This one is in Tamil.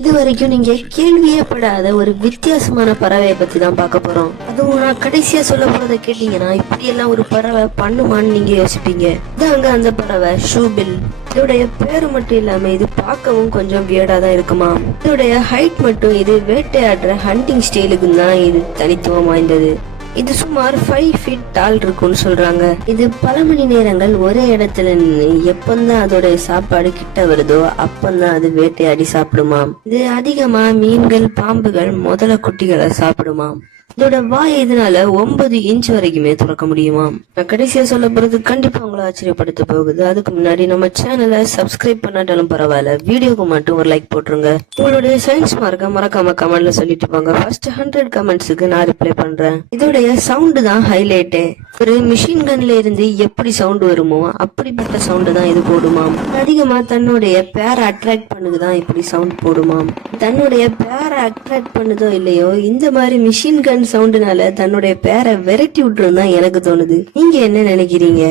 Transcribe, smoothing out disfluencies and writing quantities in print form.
இது வரைக்கும் நீங்க கேள்வியே படாத ஒரு வித்தியாசமான பறவையை பத்தி தான் பார்க்க போறோம். அதுவும் நான் கடைசியா சொல்ல போறதை கேட்டீங்கன்னா இப்படி எல்லாம் ஒரு பறவை பண்ணுமான்னு நீங்க யோசிப்பீங்க. இதாங்க அந்த பறவை ஷூபில். இதோடைய பேரு மட்டும் இல்லாம இது பார்க்கவும் கொஞ்சம் வியர்டா தான் இருக்குமா. இதோடைய ஹைட் மட்டும் இது வேட்டையாடுற ஹண்டிங் ஸ்டைலுக்கு தான் இது தனித்துவம் வாய்ந்தது. இது சுமார் 5 feet டால் இருக்கும்னு சொல்றாங்க. இது பல மணி நேரங்கள் ஒரே இடத்துல நின்று எப்பந்தான் அதோட சாப்பாடு கிட்ட வருதோ அப்பந்தான் அது வேட்டையாடி சாப்பிடுமாம். இது அதிகமா மீன்கள், பாம்புகள், முதல குட்டிகளை சாப்பிடுமாம். இதோட வாய் இதனால 9 இன்ச் வரைக்குமே திறக்க முடியுமாம். நான் கடைசியா சொல்ல போறது கண்டிப்பா உங்களை ஆச்சரியப்படுத்த போகுது. அதுக்கு முன்னாடி நம்ம சேனலை சப்ஸ்கிரைப் பண்ணாட்டாலும் பரவாயில்ல, வீடியோக்கு மட்டும் ஒரு லைக் போட்டுருங்க. உங்களுடைய சயின்ஸ் மார்க்க மறக்காம கமெண்ட்ல சொல்லிட்டு போங்க. ஃபர்ஸ்ட் 100 கமெண்ட்ஸுக்கு நான் ரிப்ளை பண்றேன். இதோடைய சவுண்டு தான் ஹைலைட்டே. ஒரு மிஷின் கன்ல இருந்து எப்படி சவுண்ட் வருமோ அப்படிப்பட்ட சவுண்டு தான் இது போடுமாம். அதிகமா தன்னுடைய பேரை அட்ராக்ட் பண்ணுதுதான் இப்படி சவுண்ட் போடுமாம். தன்னுடைய பேரை அட்ராக்ட் பண்ணுதோ இல்லையோ இந்த மாதிரி மிஷின் கன் சவுண்டுனால தன்னுடைய பேரை விரட்டி விட்டுரும் தான் எனக்கு தோணுது. நீங்க என்ன நினைக்கிறீங்க?